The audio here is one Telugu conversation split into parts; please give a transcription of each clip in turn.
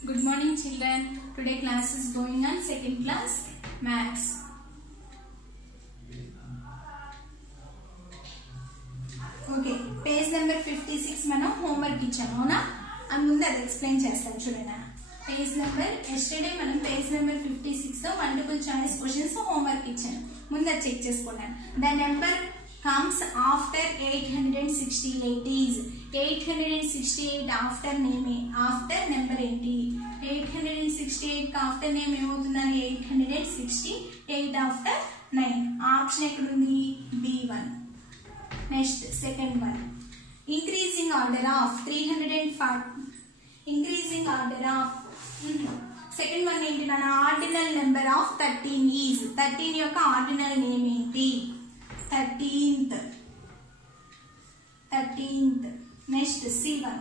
Good morning children. Today class is going on second class maths. Okay, page number 56 మనం homework ఇచ్చాము అవునా అందుంది అది ఎక్స్ప్లెయిన్ చేస్తాను చూడండి పేజ్ నెంబర్ yesterday మనం పేజ్ నెంబర్ 56 లో మల్టిపుల్ చాయిస్ క్వశ్చన్స్ homework ఇచ్చాను ముందు అది చెక్ చేసుకున్నాను the number comes after 868 is 868 after name after number ఏంటి 868 after name ఏమవుతుందని 868 after 9 ఆప్షన్ ఎక్కడ ఉంది B1 next second one increasing order of 340 increasing order of second one ఏంటి నాన్న ఆర్డినల్ నెంబర్ ఆఫ్ 13 ఈజ్ 13 యొక్క ఆర్డినల్ నేమ్ ఏంటి 13th next C1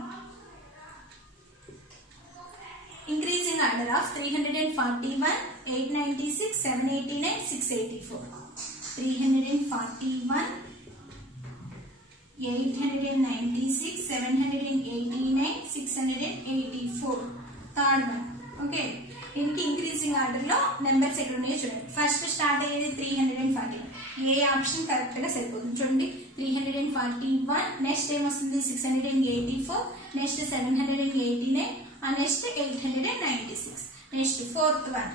increasing order of 341 896 789 684 341 896 789 684 third one okay इनकी इंक्रीजिंग आर्डर लो नंबर्स ఎక్కడ ఉన్నాయో చూడండి ఫస్ట్ స్టార్ట్ అయ్యేది 341 ఏ ఆప్షన్ కరెక్ట్ గా సరిపోతుంది చూడండి 341 నెక్స్ట్ ఏం వస్తుంది 684 next 789 and next 896 next fourth one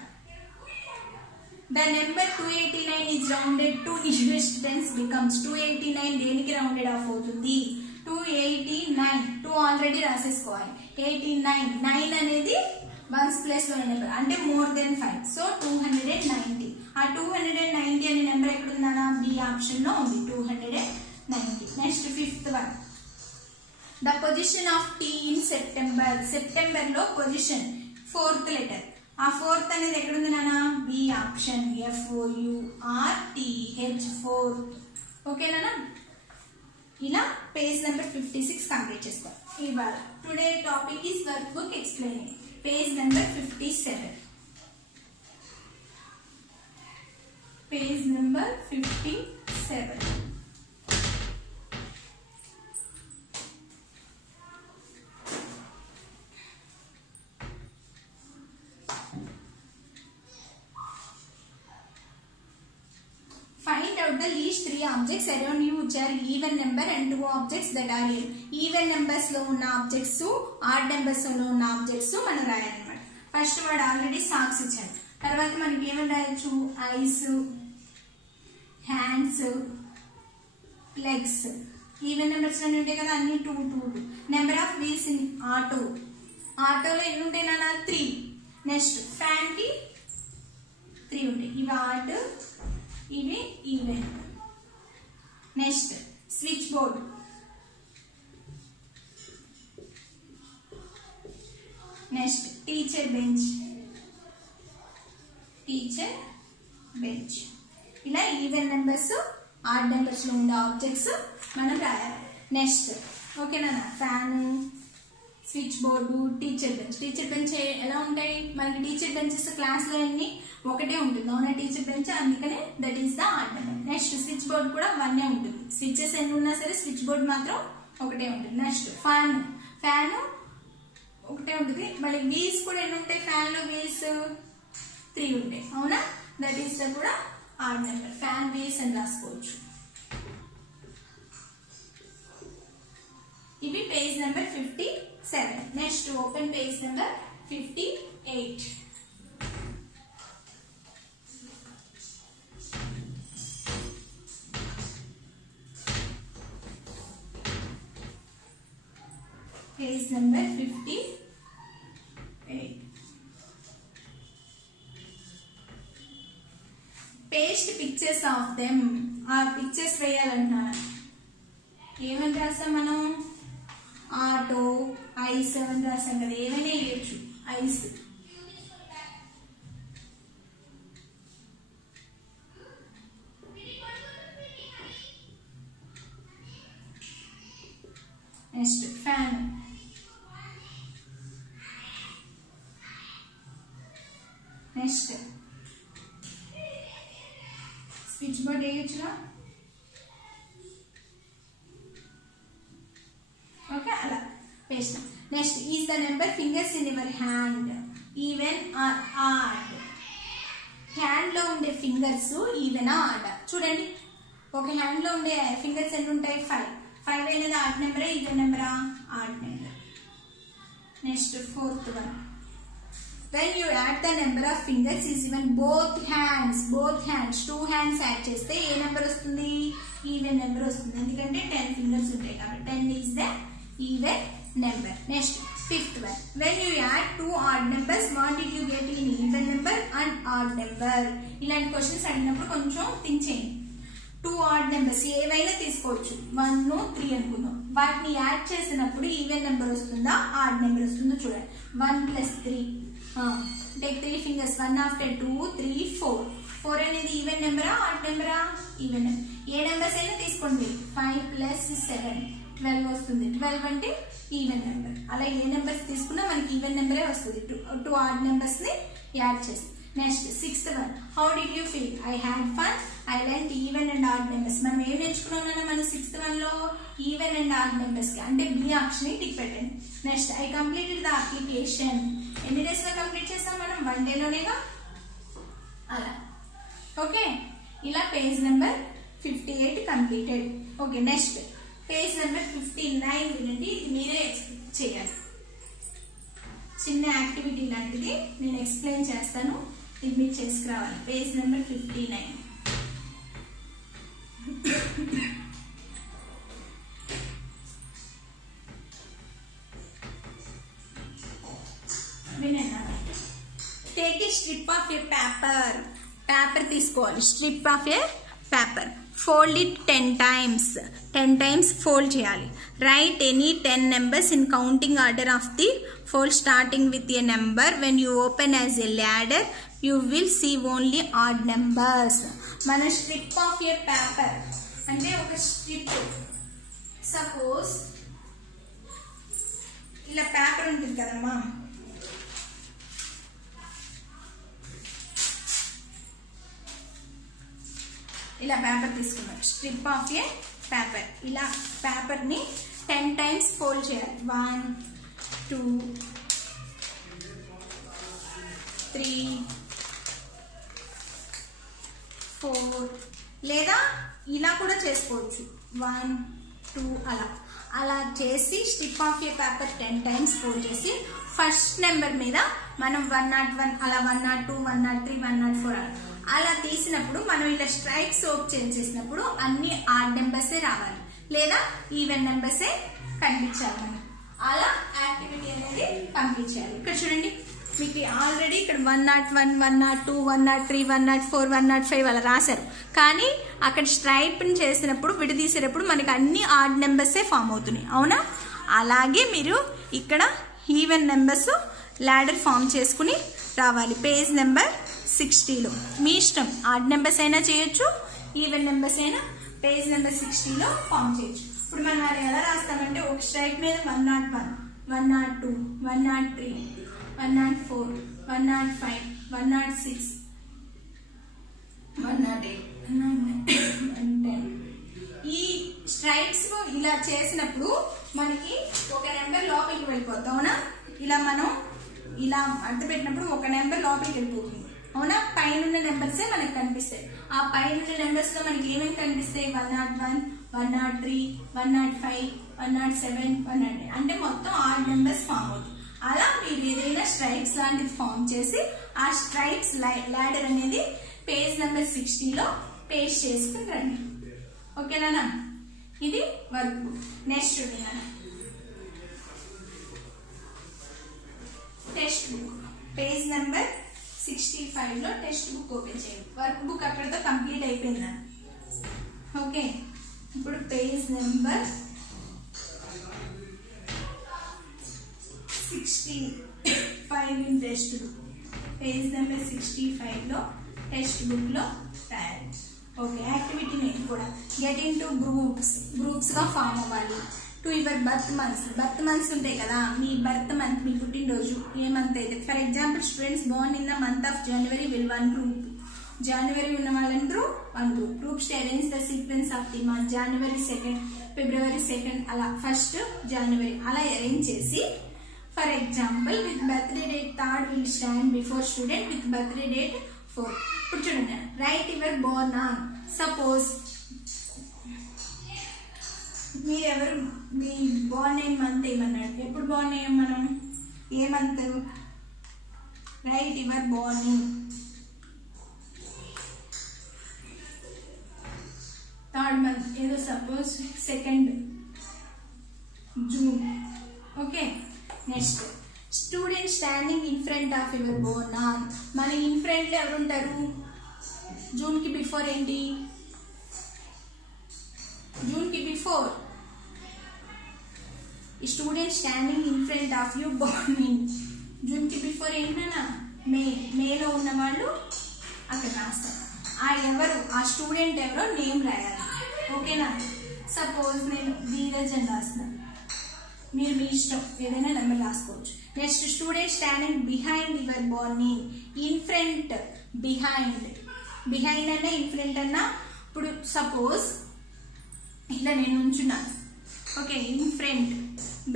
the number 289 is rounded to nearest tens becomes 289 దేనికి రౌండెడ్ ఆఫ్ అవుతుంది 289 2 ఆల్రెడీ రాసేసుకోవాలి 89 9 అనేది వన్స్ ప్లేస్ లో నెంబర్ అంటే మోర్ దెన్ 5 సో 290 ఆ 290 అనే నెంబర్ ఎక్కడ ఉందన్నా బి ఆప్షన్ లో ఉంది 290 next fifth one the position of T in September లో పొజిషన్ ఫోర్త్ లెటర్ ఆ ఫోర్త్ అనేది ఎక్కడ ఉంది నాన్న బి ఆప్షన్ FOURTH ఫోర్త్ ఓకేనా ఇలా పేజ్ నెంబర్ 56 కంప్లీట్ చేసుకోవాలి ఇవాళ today topic is work book explaining page number 57 page number 57 Find out the least 3 objects around you which are even number and 2 objects that are even numbers లో ఉన్న objects odd numbers లో ఉన్న objects మనం రాయాలన్నమాట ఫస్ట్ వర్డ్ ఆల్రెడీ సాక్స్ ఇచ్చాను తర్వాత మనకి ఏమని రాయొచ్చు ice hands legs even numbers లో ఉంటాయి కదా అన్ని 2 నెంబర్ ఆఫ్ వీల్స్ ఇన్ ఆటోలో ఎన్ని ఉంటాయి నాన్న 3 నెక్స్ట్ ఫ్యాన్ కి 3 ఉంటాయి ఇవి ఆడ్ ఇవి even next switch board next teacher bench ఇలా ఈవెన్ నెంబర్స్ ఆడ్ నెంబర్స్ లో ఉండే ఆబ్జెక్ట్స్ మనం రాయాలి నెక్స్ట్ ఓకేనా fan switch board teacher bench ఎలా ఉంటాయి మనకి టీచర్ బెంచెస్ క్లాస్ లో ఎన్ని ఒకటే ఉంటుంది అవునా టీచర్ బెంచ్ అందుకనే that is the odd number next switch board కూడా 1 ఉంటుంది స్విచెస్ ఎన్ని ఉన్నా సరే స్విచ్ బోర్డ్ మాత్రం ఒకటే ఉంటుంది నెక్స్ట్ ఫ్యాన్ ఒకటే ఉంటుంది మళ్ళీ వీల్స్ కూడా ఎన్ని ఉంటాయి ఫ్యాన్ లో వీల్స్ 3 ఉంటాయి అవునా దట్ ఈస్ ద కూడా ఆడ్ నెంబర్ ఫ్యాన్ వీల్స్ అని రాసుకోవచ్చు ఇవి page number 57 next open page number 58 page number 58 paste pictures of them ఆ పిక్చర్స్ వేయాలంటున్నాను ఏమని రాస్తాం మనం ఆటో ఐస్ అని రాస్తాం కదా ఏమైనా వేయచ్చు ice next fan next switch board okay ఓకే అలా paste next is the number fingers in your hand, even or odd. Hand లో ఉండే ఫింగర్స్ ఈవెన్ ఆడ్. చూడండి, ఒక హ్యాండ్ లో ఉండే ఫింగర్స్ ఎన్ని ఉంటాయి? 5. 5 అనేది ఆడ్ నెంబరా ఈవెన్ నెంబరా? Odd number. Next 4th one. When you add the number of fingers is even both hands, 2 hands add చేస్తే ఏ నెంబర్ వస్తుంది? ఈవెన్ నెంబర్ వస్తుంది. ఎందుకంటే 10 ఫింగర్స్ ఉంటాయి కాబట్టి 10 is the even number. Next 5th one. When you add 2 odd numbers, what did you get in even number and odd number? ఇలాంటి క్వశ్చన్స్ అడిగినప్పుడు కొంచెం థింక్ చేయండి. 2 odd numbers ఏవైనా తీసుకోవచ్చు, 1, 3 అనుకుందాం. వాటిని యాడ్ చేసినప్పుడు ఈవెన్ నెంబర్ వస్తుందా ఆడ్ నెంబర్ వస్తుందో చూడండి. 1 + 3, take 3 fingers, 1 after 2, 3, 4. 4 అనేది ఈవెన్ నెంబరా ఆడ్ నెంబరా? Even number. ఏ నెంబర్స్ అయినా తీసుకోండి. 5 + 7 12 వస్తుంది. 12 అంటే ఈవెన్ నెంబర్. అలా ఏ నెంబర్స్ తీసుకున్నా మనకి ఈవెన్ నెంబరే వస్తుంది. 2 ఆడ్ నెంబర్స్ ని యాడ్ చేస్తాం. Next 6th one. How did you feel? I had fun. I learned even and odd numbers. మనం ఏం నేర్చుకున్నాం మన 6th one లో? ఈవెన్ అండ్ ఆడ్ నెంబర్స్ కి, అంటే బి ఆప్షన్ ని టిక్ పెట్టండి. Next I completed the application. ఎన్ని డేస్ లో కంప్లీట్ చేస్తాం మనం? 1 day లోనేగా. అలా ఓకే. ఇలా page number 58 completed. Okay, next page number 59 వినండి. ఇది మీరే ఎక్స్ప్లెయిన్ చేయాలి. చిన్న యాక్టివిటీ లాంటిది నేను ఎక్స్ప్లెయిన్ చేస్తాను, ఇది మీరు చేసుకురావాలి. Page number 59. Take a strip of a paper. Paper తీసుకోవాలి, strip of a paper. Fold it 10 times. 10 times fold చేయాలి. Write any 10 numbers in counting order of the fold starting with a number. When you open as a ladder, you will see only odd numbers. మన స్ట్రిప్ ఆఫ్ ఏ పేపర్ అంటే ఒక స్ట్రిప్. సపోజ్ ఇలా పేపర్ ఉంటుంది కదమ్మా, ఇలా పేపర్ తీసుకున్నాం. Strip of a paper. ఇలా పేపర్ ని 10 times ఫోల్డ్ చేయాలి. 1, 2, 3, 4, లేదా ఇలా కూడా చేసుకోవచ్చు. 1, 2 అలా చేసి strip of a paper 10 times fold చేసి ఫస్ట్ నెంబర్ మీద మనం 101 అలా 102, 103, 104 అలా తీసినప్పుడు మనం ఇలా స్ట్రైక్ సోప్ చేంజ్ చేసినప్పుడు అన్ని ఆడ్ నెంబర్సే రావాలి, లేదా ఈవెన్ నెంబర్సే కనిపించాలి. మనం అలా యాక్టివిటీ అనేది పంపించాలి. ఇక్కడ చూడండి, మీకు ఆల్రెడీ ఇక్కడ 101, 102, 103, 104, 105 అలా రాశారు. కానీ అక్కడ స్ట్రైప్ చేసినప్పుడు విడదీసేటప్పుడు మనకి అన్ని ఆడ్ నెంబర్సే ఫామ్ అవుతున్నాయి. అవునా? అలాగే మీరు ఇక్కడ ఈవెన్ నెంబర్స్ ల్యాడర్ ఫామ్ చేసుకుని రావాలి. పేజ్ నెంబర్ 60లో మీ ఇష్టం, ఆడ్ నెంబర్స్ అయినా చేయొచ్చు, ఈవెన్ నెంబర్స్ అయినా పేజ్ నెంబర్ 60లో ఫామ్ చేయొచ్చు. ఇప్పుడు మనం అది ఎలా రాస్తామంటే ఒక స్ట్రైప్ మీద 101, 102, 103, 104, 105, 106, 108, 110. ఈ స్ట్రైప్స్ ఇలా చేసినప్పుడు మనకి ఒక నెంబర్ లోపలికి వెళ్ళిపోతుంది. అవునా? ఇలా మనం ఇలా అడ్డు పెట్టినప్పుడు ఒక నెంబర్ లోపలికి వెళ్ళిపోతుంది. అవునా? పైన నెంబర్సే మనకి కనిపిస్తాయి. ఆ పైన నెంబర్స్ లో మనకి ఏమేమి కనిపిస్తాయి? 101, 103, 105, 107, 109 అంటే మొత్తం 6 నెంబర్స్ ఫామ్ అవుతుంది. అలా మీరు ఏదైనా స్ట్రైప్స్ లాంటిది ఫామ్ చేసి ఆ స్ట్రైప్స్ ల్యాడర్ అనేది పేజ్ నెంబర్ 60లో పేస్ట్ చేసుకుని రండి. ఓకేనా? ఇది work book. Next text book page number 65లో టెక్స్ట్ బుక్ ఓపెన్ చేయండి. వర్క్ బుక్ అక్కడితో కంప్లీట్ అయిపోయిందా? ఓకే, ఇప్పుడు page number 65 in text book. Page number 65లో టెక్స్ట్ బుక్ లో రాయాలి. ఓకే, యాక్టివిటీ నేను కూడా గెట్ ఇన్ టు గ్రూప్స్ గా ఫామ్ అవ్వాలి. టు యువర్ బర్త్ మంత్స్ ఉంటాయి కదా, మీ బర్త్ మంత్, మీ పుట్టినరోజు ఏ మంత్ అయితే. For example students Born in the month of January will 1 group. జనవరి ఉన్న వాళ్ళందరూ 1 group. Groups arrange the sequence of the month. January 2nd, February 2nd అలా 1st జనవరి అలా అరేంజ్ చేసి For example, with birthday date 3rd will stand before student with birthday date 4th. ఇప్పుడు చూడండి, write your born on. Suppose మీరెవరు మీ born name మంత్ ఏమన్నాడు, ఎప్పుడు born name మనం ఏ month, write your born name. 3rd month ఏదో suppose 2nd June. Okay, next student standing in front of your born on. మన ఇన్ ఫ్రంట్ లో ఎవరు ఉంటారు, జూన్ కి బిఫోర్ ఏంటి, జూన్ కి before student standing in front of you born in. June కి బిఫోర్ ఏంటన్నా మేలో ఉన్న వాళ్ళు అక్కడ రాస్తారు. ఆ ఎవరు ఆ స్టూడెంట్ ఎవరో నేమ్ రాయాలి. ఓకేనా, సపోజ్ నేను ధీరజ్ అని రాస్తాను, మీరు మీ ఇష్టం ఏదైనా నెంబర్ రాసుకోవచ్చు. Next student standing behind your born in front, behind అన్నా ఇన్ ఫ్రంట్ అన్నా. ఇప్పుడు సపోజ్ ఇలా నేను ఉంచున్నాను, ఓకే, ఇన్ ఫ్రంట్,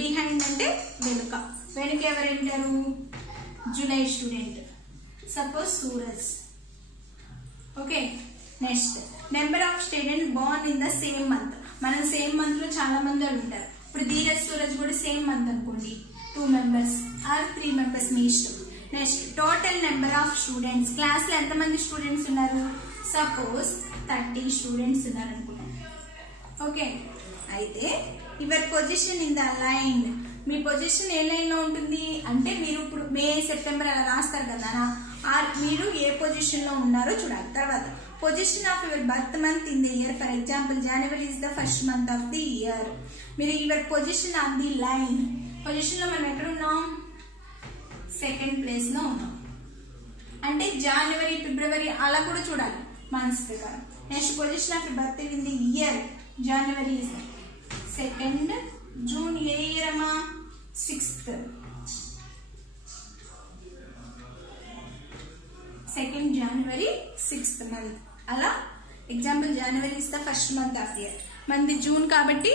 బిహైండ్ అంటే వెనుక, వెనుక ఎవరంటారు, July student, suppose Suraj. Okay, next number of student born in the same month. మనం సేమ్ మంత్ లో చాలా మంది ఉంటారు. ఇప్పుడు ధీరజ్ సూరజ్ కూడా సేమ్ మంత్ అనుకోండి, 2 members ఆర్ 3 members మీ ఇష్టం. Next total number of students, class లో ఎంతమంది స్టూడెంట్స్ ఉన్నారు, సపోజ్ 30 స్టూడెంట్స్ ఉన్నారు అనుకున్నాం. ఓకే, అయితే your position in the line, me position A line లో ఉంటుంది అంటే మీరు ఇప్పుడు మే సెప్టెంబర్ అలా రాస్తారు కదా, మీరు ఏ పొజిషన్ లో ఉన్నారో చూడాలి. తర్వాత position of your birth month in the year, for example January is the first month of the year. మీరు your position on the line, position లో మనం ఎక్కడ ఉన్నాం, 2nd place లో ఉన్నాం. అంటే జనవరి ఫిబ్రవరి అలా కూడా చూడాలి మంత్స్ ప్రకారం. Next position of birth in the year, January is 2nd, June A year అమ్మా 6th, 2nd January 6th month. అలా example January is the first month of the year, మనది జూన్ కాబట్టి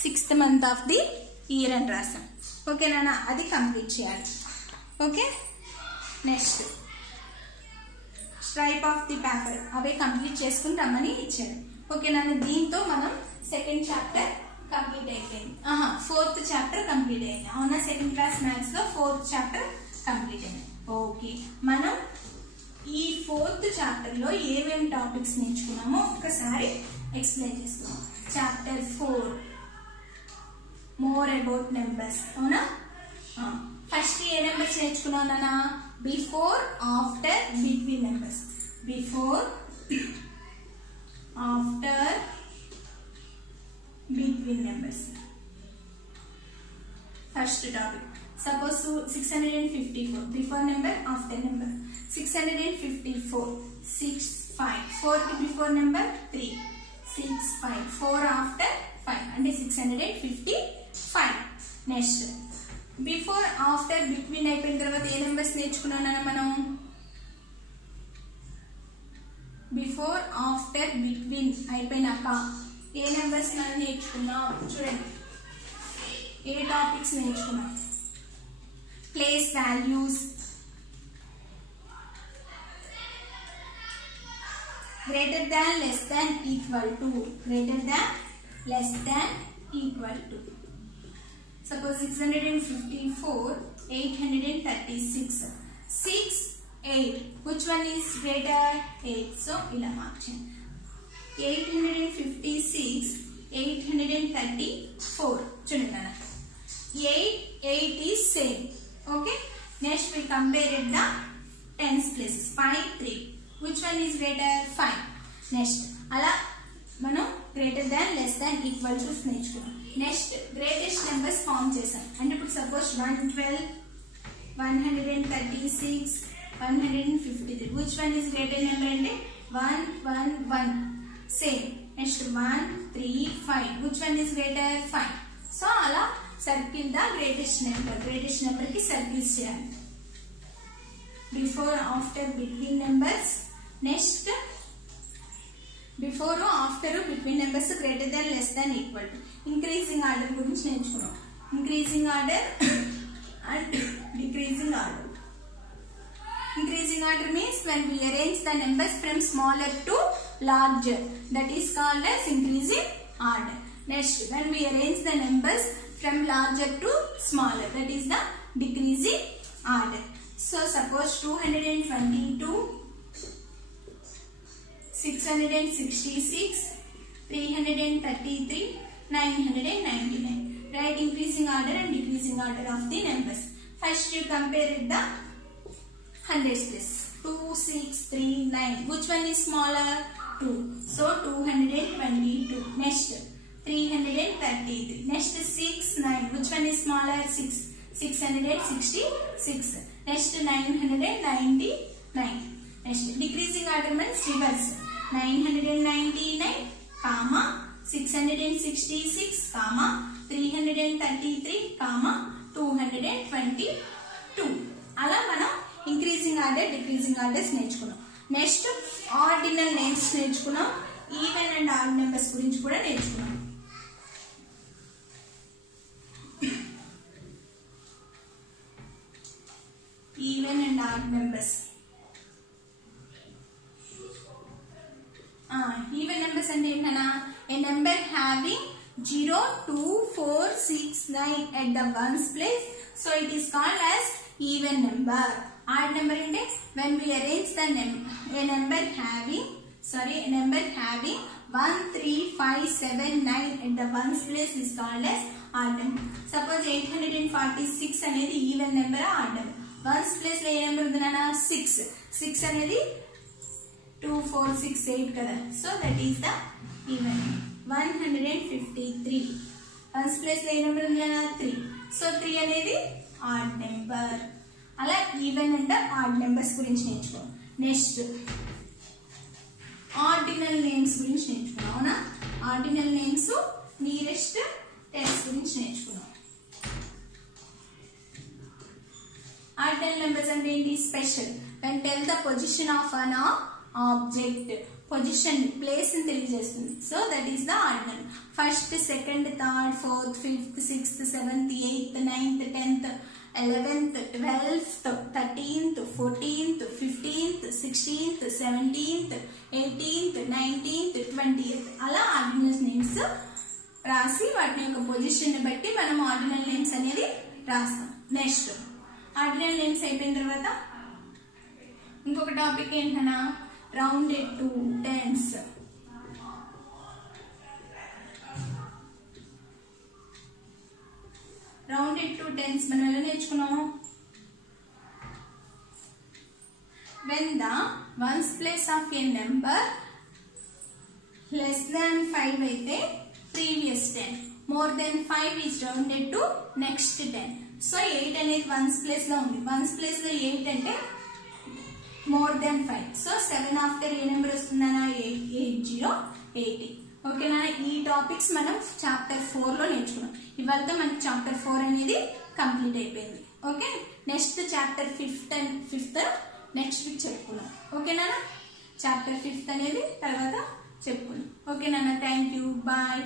6th month of the year అని రాసాం. ఓకేనా, అది కంప్లీట్ చేయాలి. Okay, next stripe of the paper, away complete చేసుకుని రమ్మని ఇచ్చారు. ఓకేనా, దీంతో మనం 2nd chapter కంప్లీట్ అయిపోయింది. 4th chapter కంప్లీట్ అయింది. అవునా, 2nd class మ్యాథ్స్ లో 4th chapter కంప్లీట్ అయింది. ఓకే, మనం ఈ 4th chapter లో ఏమేమి టాపిక్స్ నేర్చుకున్నామో ఒకసారి ఎక్స్ప్లెయిన్ చేసుకున్నాం. Chapter 4 more about numbers. అవునా, ఫస్ట్ ఏ నెంబర్స్ నేర్చుకున్నాం నాన్న, before, after, between numbers. Before, after, between numbers. First topic suppose 654, before number, after number. 654, 6 5, 4 కి బిఫోర్ నెంబర్ 3, 6 5, 4 ఆఫ్టర్ 5 అంటే 655. నెక్స్ట్ బిఫోర్, ఆఫ్టర్, బిట్వీన్ అయిపోయిన తర్వాత ఏ నెంబర్స్ నేర్చుకున్నాం మనం, బిఫోర్, ఆఫ్టర్, బిట్వీన్ అయిపోయినాక ఏ నెంబర్స్ మనం నేర్చుకున్నాం చూడండి, ఏ టాపిక్స్ నేర్చుకున్నాం, place values, greater than, less than, equal to, greater than, less than, equal to. Suppose 654, 836, 6, 8, which one is greater, 8, so ila mark cheyandi. 856, 834, chudandi nana, 8 is same. Okay, next we compared the tens places, 5, 3, which one is greater, 5. next ala మనం greater than, less than, equal to నేర్చుకున్నాం. నెక్స్ట్ గ్రేటెస్ట్ నెంబర్స్ ఫామ్ చేసాం. అంటే ఇప్పుడు suppose 112, 136, 153, which one is greater number అంటే 111 same. Next 1 3 5, which one is greater, 5. So అలా సర్కిల్ ద గ్రేటెస్ట్ నెంబర్ కి సర్కిల్స్ చేయాలి. Before, after, between numbers. Next before, after, between numbers, greater than, less than, equal to. Increasing order గురించి నేర్చుకున్నాం. Increasing order and decreasing order. Increasing order means when we arrange the numbers from smaller to larger, that is called as increasing order. Next, when we arrange the numbers from larger to smaller, that is the decreasing order. So suppose 222, 666, 333, 999. Write increasing order and decreasing order of the numbers. First you compare it the hundreds place. 2, 6, 3, 9. Which one is smaller? 2. So 222. Next 333. Next 6, 9. Which one is smaller? 6. 666. Next 999. Next decreasing order means reverse. 999, comma 666, comma 333, comma 222. అలా మనం ఇంక్రీజింగ్ ఆర్డర్ డిక్రీజింగ్ ఆర్డర్స్ నేర్చుకున్నాం. నెక్స్ట్ ఆర్డినల్ నేమ్స్ నేర్చుకున్నాం. ఈవెన్ అండ్ ఆడ్ నెంబర్స్ గురించి కూడా నేర్చుకున్నాం. Even and odd numbers. Even numbers అంటే ఏంటన్నా, ఏ number having 0, 2, 4, 6, 9 at the ones place, so it is called as even number. Odd number ante when we arrange the a number having 1, 3, 5, 7, 9 at the ones place is called as odd number. Suppose 846 అనేది even number odd number. ones place లో ఏ నెంబర్ ఉంది నాన్న? 6. 6 అనేది 2, 4, 6, 8 కదా, so that is the even. 153 ones place లో ఏ నెంబర్ ఉంది నాన్న? 3. సో 3 అనేది odd number. అలా ఈవెన్ అండ్ ఆడ్ నెంబర్స్ గురించి నేర్చుకున్నాం. నెక్స్ట్ ఆర్డినల్ నేమ్స్ గురించి నేర్చుకున్నాం. అవునా, ఆర్డినల్ నేమ్స్ నియరెస్ట్ టెన్స్ గురించి నేర్చుకున్నాం. ఆర్డినల్ నెంబర్స్ అంటే ఏంటి? Special. when tell the position of an object, position place ని తెలియజేస్తుంది. So that is the ordinal. First, second, third, fourth, fifth, sixth, seventh, eighth, ninth, 10th, 11th, 12th, 13th, 14th, 15th, 16th, 17th, 18th, 19th, 20th అలా ఆర్డినల్ నేమ్స్ రాసి వాటి యొక్క పొజిషన్ బట్టి మనం ఆర్డినల్ నేమ్స్ అనేది రాస్తాం. నెక్స్ట్ ఆర్డినల్ నేమ్స్ అయిపోయిన తర్వాత ఇంకొక టాపిక్ ఏంటన్నా, rounded to tens. Rounded to tens మనం ఎలా నేర్చుకున్నాం? when the ones place of a number less than 5 అయితే previous 10, more than 5 is rounded to next 10. So 8 అనేది వన్స్ ప్లేస్ లో ఉంది. వన్స్ ప్లేస్ లో 8 అంటే more than 5. సో 7 ఆఫ్టర్ ఏ నెంబర్ వస్తుందన్నా? 80. ఓకేనా? ఈ టాపిక్స్ మనం చాప్టర్ 4 లో నేర్చుకున్నాం. ఇవాళతో మనకి చాప్టర్ 4 అనేది కంప్లీట్ అయిపోయింది. Okay, next chapter 5th next week చెప్పుకున్నాం. ఓకేనా? చాప్టర్ 5th అనేది తర్వాత చెప్పుకున్నాం. ఓకేనా? Thank you, bye.